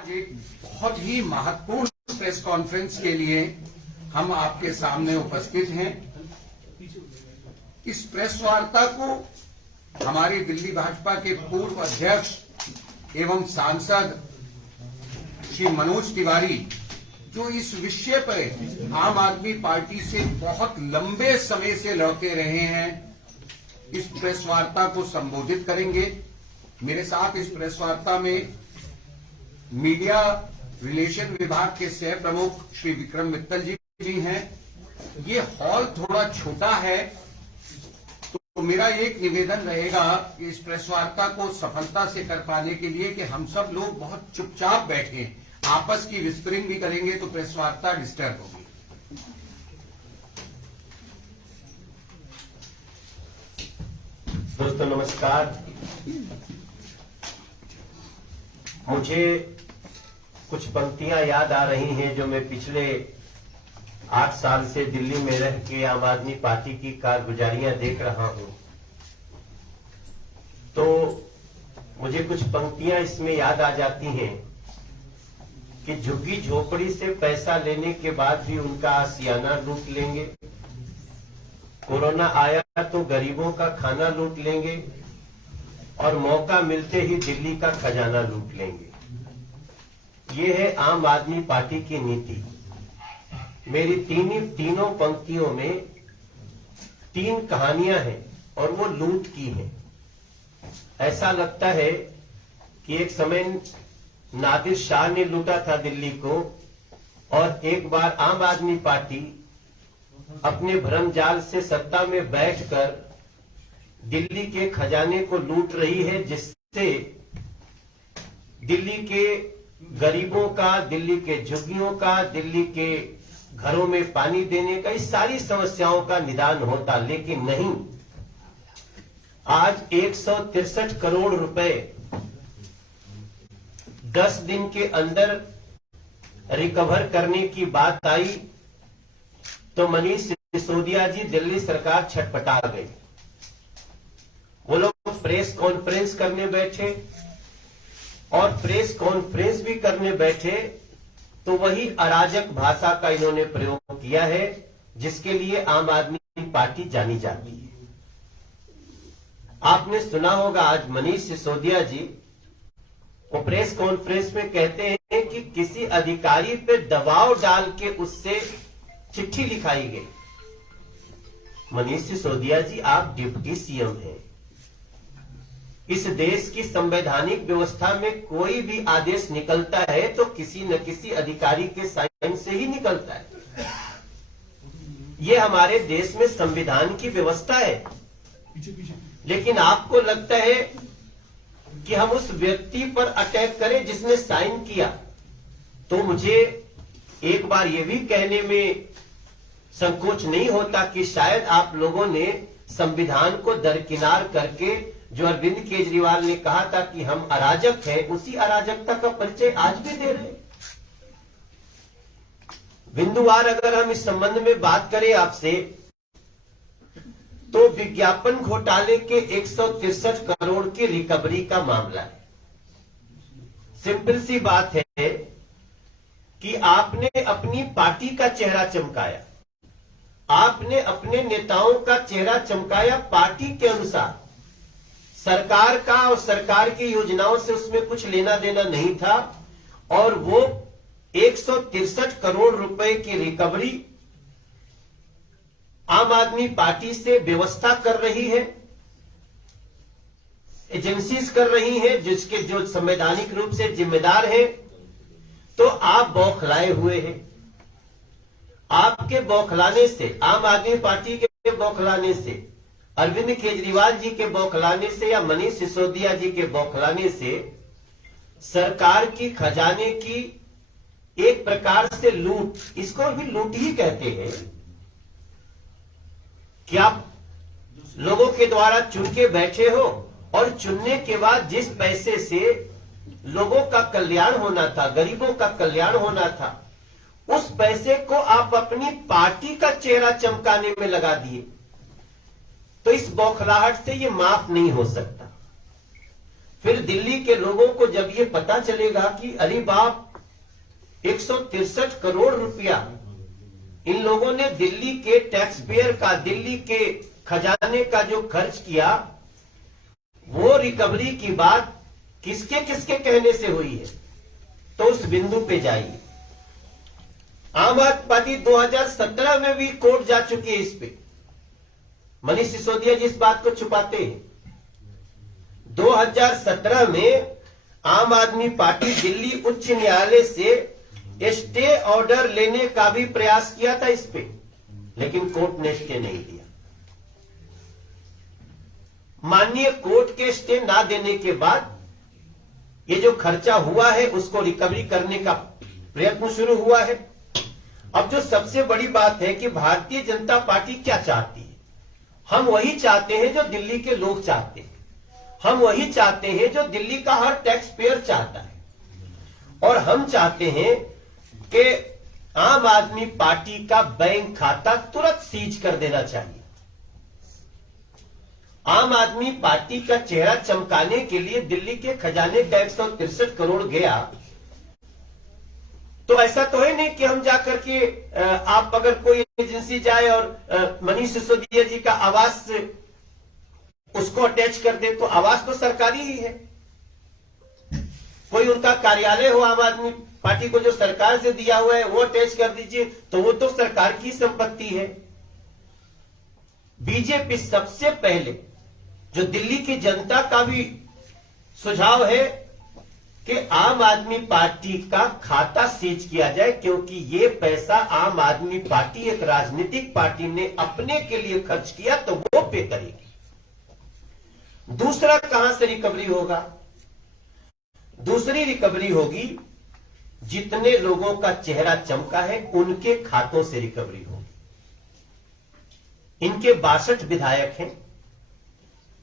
आज एक बहुत ही महत्वपूर्ण प्रेस कॉन्फ्रेंस के लिए हम आपके सामने उपस्थित हैं। इस प्रेस वार्ता को हमारी दिल्ली भाजपा के पूर्व अध्यक्ष एवं सांसद श्री मनोज तिवारी, जो इस विषय पर आम आदमी पार्टी से बहुत लंबे समय से लड़ते रहे हैं, इस प्रेस वार्ता को संबोधित करेंगे। मेरे साथ इस प्रेस वार्ता में मीडिया रिलेशन विभाग के सह प्रमुख श्री विक्रम मित्तल जी हैं। ये हॉल थोड़ा छोटा है, तो मेरा एक निवेदन रहेगा कि इस प्रेस वार्ता को सफलता से कर पाने के लिए कि हम सब लोग बहुत चुपचाप बैठें, आपस की विस्परिंग भी करेंगे तो प्रेस वार्ता डिस्टर्ब होगी। दोस्तों नमस्कार। मुझे कुछ पंक्तियां याद आ रही हैं जो मैं पिछले 8 साल से दिल्ली में रह के आम आदमी पार्टी की कारगुजारियां देख रहा हूं। तो मुझे कुछ पंक्तियां इसमें याद आ जाती हैं कि झुग्गी झोपड़ी से पैसा लेने के बाद भी उनका आशियाना लूट लेंगे, कोरोना आया तो गरीबों का खाना लूट लेंगे और मौका मिलते ही दिल्ली का खजाना लूट लेंगे। ये है आम आदमी पार्टी की नीति। मेरी तीनों पंक्तियों में 3 कहानियां हैं और वो लूट की हैं। ऐसा लगता है कि एक समय नादिर शाह ने लूटा था दिल्ली को, और एक बार आम आदमी पार्टी अपने भ्रमजाल से सत्ता में बैठकर दिल्ली के खजाने को लूट रही है, जिससे दिल्ली के गरीबों का, दिल्ली के झुग्गियों का, दिल्ली के घरों में पानी देने का, इस सारी समस्याओं का निदान होता। लेकिन नहीं, आज 163 करोड़ रुपए 10 दिन के अंदर रिकवर करने की बात आई तो मनीष सिसोदिया जी दिल्ली सरकार छटपटा गई। वो लोग प्रेस कॉन्फ्रेंस करने बैठे, और प्रेस कॉन्फ्रेंस भी करने बैठे तो वही अराजक भाषा का इन्होंने प्रयोग किया है जिसके लिए आम आदमी पार्टी जानी जाती है। आपने सुना होगा, आज मनीष सिसोदिया जी वो प्रेस कॉन्फ्रेंस में कहते हैं कि किसी अधिकारी पे दबाव डाल के उससे चिट्ठी लिखाई गई। मनीष सिसोदिया जी, आप डिप्टी सीएम हैं। इस देश की संवैधानिक व्यवस्था में कोई भी आदेश निकलता है तो किसी न किसी अधिकारी के साइन से ही निकलता है। ये हमारे देश में संविधान की व्यवस्था है। लेकिन आपको लगता है कि हम उस व्यक्ति पर अटैक करें जिसने साइन किया। तो मुझे एक बार यह भी कहने में संकोच नहीं होता कि शायद आप लोगों ने संविधान को दरकिनार करके, जो अरविंद केजरीवाल ने कहा था कि हम अराजक हैं, उसी अराजकता का परिचय आज भी दे रहे हैं। बिंदुवार अगर हम इस संबंध में बात करें आपसे, तो विज्ञापन घोटाले के 163 करोड़ की रिकवरी का मामला है। सिंपल सी बात है कि आपने अपनी पार्टी का चेहरा चमकाया, आपने अपने नेताओं का चेहरा चमकाया पार्टी के अनुसार। सरकार का और सरकार की योजनाओं से उसमें कुछ लेना देना नहीं था, और वो 163 करोड़ रुपए की रिकवरी आम आदमी पार्टी से व्यवस्था कर रही है, एजेंसीज कर रही हैं, जो संवैधानिक रूप से जिम्मेदार हैं। तो आप बौखलाए हुए हैं। आपके बौखलाने से, आम आदमी पार्टी के बौखलाने से, अरविंद केजरीवाल जी के बौखलाने से या मनीष सिसोदिया जी के बौखलाने से सरकार की खजाने की एक प्रकार से लूट, इसको भी लूट ही कहते हैं, कि आप लोगों के द्वारा चुन के बैठे हो और चुनने के बाद जिस पैसे से लोगों का कल्याण होना था, गरीबों का कल्याण होना था, उस पैसे को आप अपनी पार्टी का चेहरा चमकाने में लगा दिए। तो इस बौखलाहट से ये माफ नहीं हो सकता। फिर दिल्ली के लोगों को जब ये पता चलेगा कि अरे बाप 163 करोड़ रुपया इन लोगों ने दिल्ली के टैक्स पेयर का, दिल्ली के खजाने का जो खर्च किया, वो रिकवरी की बात किसके किसके कहने से हुई है, तो उस बिंदु पे जाइए। आम आदमी पार्टी 2017 में भी कोर्ट जा चुकी है इस पे। मनीष सिसोदिया जी इस बात को छुपाते हैं। 2017 में आम आदमी पार्टी दिल्ली उच्च न्यायालय से स्टे ऑर्डर लेने का भी प्रयास किया था इस पे, लेकिन कोर्ट ने स्टे नहीं दिया। माननीय कोर्ट के स्टे ना देने के बाद ये जो खर्चा हुआ है उसको रिकवरी करने का प्रयत्न शुरू हुआ है। अब जो सबसे बड़ी बात है कि भारतीय जनता पार्टी क्या चाहती है, हम वही चाहते हैं जो दिल्ली के लोग चाहते हैं, हम वही चाहते हैं जो दिल्ली का हर टैक्स पेयर चाहता है, और हम चाहते हैं कि आम आदमी पार्टी का बैंक खाता तुरंत सीज कर देना चाहिए। आम आदमी पार्टी का चेहरा चमकाने के लिए दिल्ली के खजाने का 163 करोड़ गया, तो ऐसा तो है नहीं कि हम जाकर के आप अगर कोई एजेंसी जाए और मनीष सिसोदिया जी का आवास उसको अटैच कर दे, तो आवास तो सरकारी ही है। कोई उनका कार्यालय हो आम आदमी पार्टी को जो सरकार से दिया हुआ है वो अटैच कर दीजिए, तो वो तो सरकार की संपत्ति है। बीजेपी सबसे पहले, जो दिल्ली की जनता का भी सुझाव है कि आम आदमी पार्टी का खाता सीज किया जाए, क्योंकि ये पैसा आम आदमी पार्टी एक राजनीतिक पार्टी ने अपने के लिए खर्च किया तो वो पे करेगी। दूसरा कहां से रिकवरी होगा? दूसरी रिकवरी होगी जितने लोगों का चेहरा चमका है उनके खातों से रिकवरी होगी। इनके 62 विधायक हैं,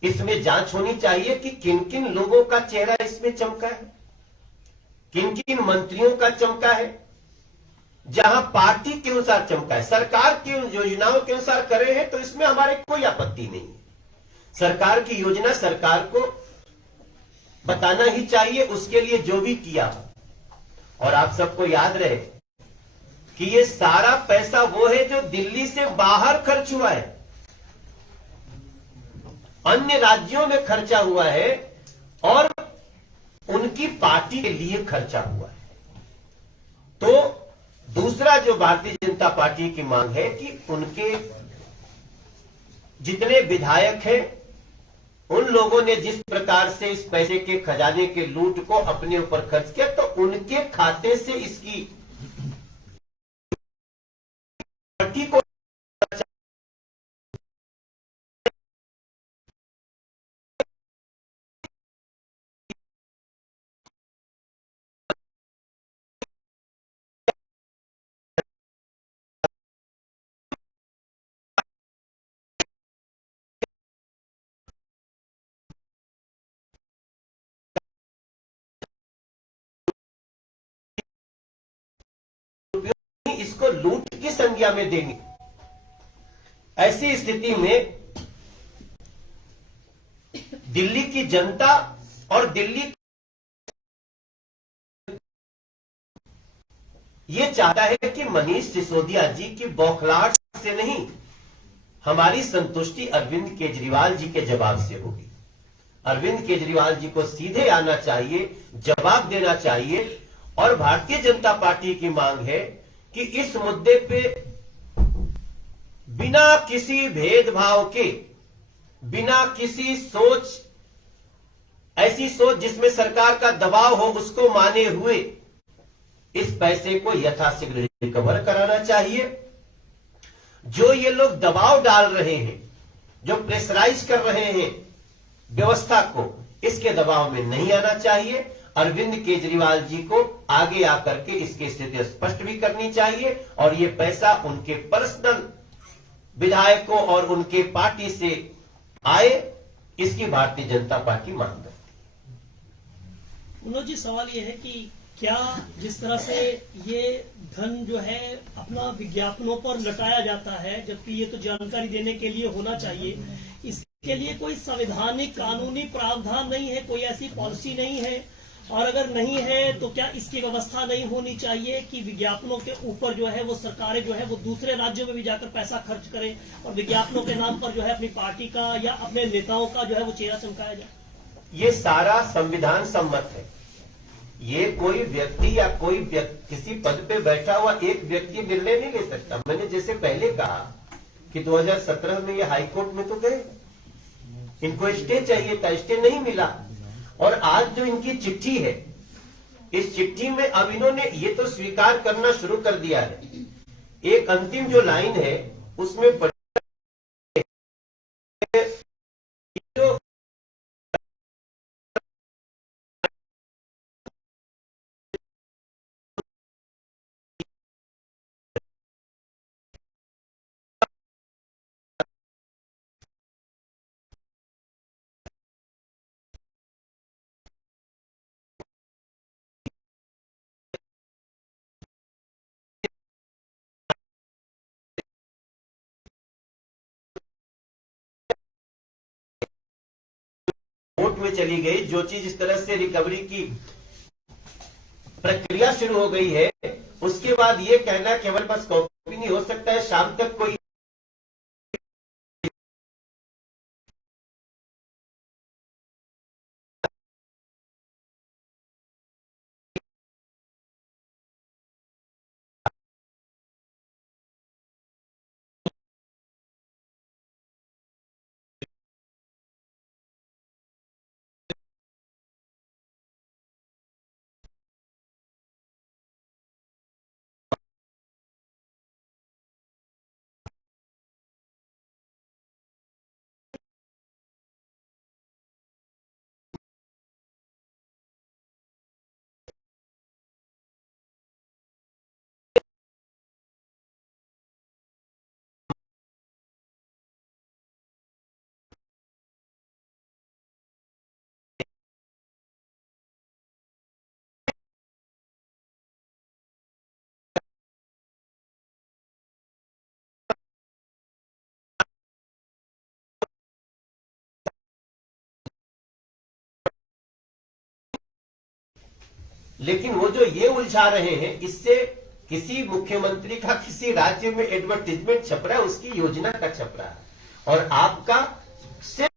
इसमें जांच होनी चाहिए कि किन किन लोगों का चेहरा इसमें चमका है, किन किन मंत्रियों का चमका है। जहां पार्टी के अनुसार चमका है, सरकार की योजनाओं के अनुसार करे हैं, तो इसमें हमारे कोई आपत्ति नहीं है। सरकार की योजना सरकार को बताना ही चाहिए, उसके लिए जो भी किया। और आप सबको याद रहे कि ये सारा पैसा वो है जो दिल्ली से बाहर खर्च हुआ है, अन्य राज्यों में खर्चा हुआ है और उनकी पार्टी के लिए खर्चा हुआ है। तो दूसरा जो भारतीय जनता पार्टी की मांग है कि उनके जितने विधायक हैं, उन लोगों ने जिस प्रकार से इस पैसे के खजाने के लूट को अपने ऊपर खर्च किया, तो उनके खाते से इसकी पार्टी को इसको लूट की संज्ञा में देंगे। ऐसी स्थिति में दिल्ली की जनता और दिल्ली ये चाहता है कि मनीष सिसोदिया जी की बौखलाहट से नहीं, हमारी संतुष्टि अरविंद केजरीवाल जी के जवाब से होगी। अरविंद केजरीवाल जी को सीधे आना चाहिए, जवाब देना चाहिए। और भारतीय जनता पार्टी की मांग है कि इस मुद्दे पे बिना किसी भेदभाव के, बिना किसी सोच, ऐसी सोच जिसमें सरकार का दबाव हो, उसको माने हुए इस पैसे को यथाशीघ्र रिकवर कराना चाहिए। जो ये लोग दबाव डाल रहे हैं, जो प्रेशराइज कर रहे हैं व्यवस्था को, इसके दबाव में नहीं आना चाहिए। अरविंद केजरीवाल जी को आगे आकर के इसकी स्थिति स्पष्ट भी करनी चाहिए, और ये पैसा उनके पर्सनल विधायकों और उनके पार्टी से आए, इसकी भारतीय जनता पार्टी मांग करती है। मनोज जी, सवाल ये है कि क्या जिस तरह से ये धन जो है अपना विज्ञापनों पर लटाया जाता है, जबकि ये तो जानकारी देने के लिए होना चाहिए, इस के लिए कोई संवैधानिक कानूनी प्रावधान नहीं है, कोई ऐसी पॉलिसी नहीं है, और अगर नहीं है तो क्या इसकी व्यवस्था नहीं होनी चाहिए कि विज्ञापनों के ऊपर जो है वो सरकारें जो है वो दूसरे राज्यों में भी जाकर पैसा खर्च करें और विज्ञापनों के नाम पर जो है अपनी पार्टी का या अपने नेताओं का जो है वो चेहरा चमकाया जाए? ये सारा संविधान सम्मत है। ये कोई व्यक्ति या कोई किसी पद पे बैठा हुआ एक व्यक्ति निर्णय नहीं ले सकता। मैंने जैसे पहले कहा कि 2017 में ये हाईकोर्ट में तो गए, इनको स्टे चाहिए था, स्टे नहीं मिला, और आज जो इनकी चिट्ठी है, इस चिट्ठी में अब इन्होंने ये तो स्वीकार करना शुरू कर दिया है। एक अंतिम जो लाइन है उसमें जो कोर्ट में चली गई, जो चीज इस तरह से रिकवरी की प्रक्रिया शुरू हो गई है, उसके बाद ये कहना कि हमारे पास कॉपी नहीं हो सकता है, शाम तक कोई लेकिन वो जो ये उलझा रहे हैं, इससे किसी मुख्यमंत्री का किसी राज्य में एडवर्टीजमेंट छप रहा है, उसकी योजना का छप रहा है, और आपका सिर्फ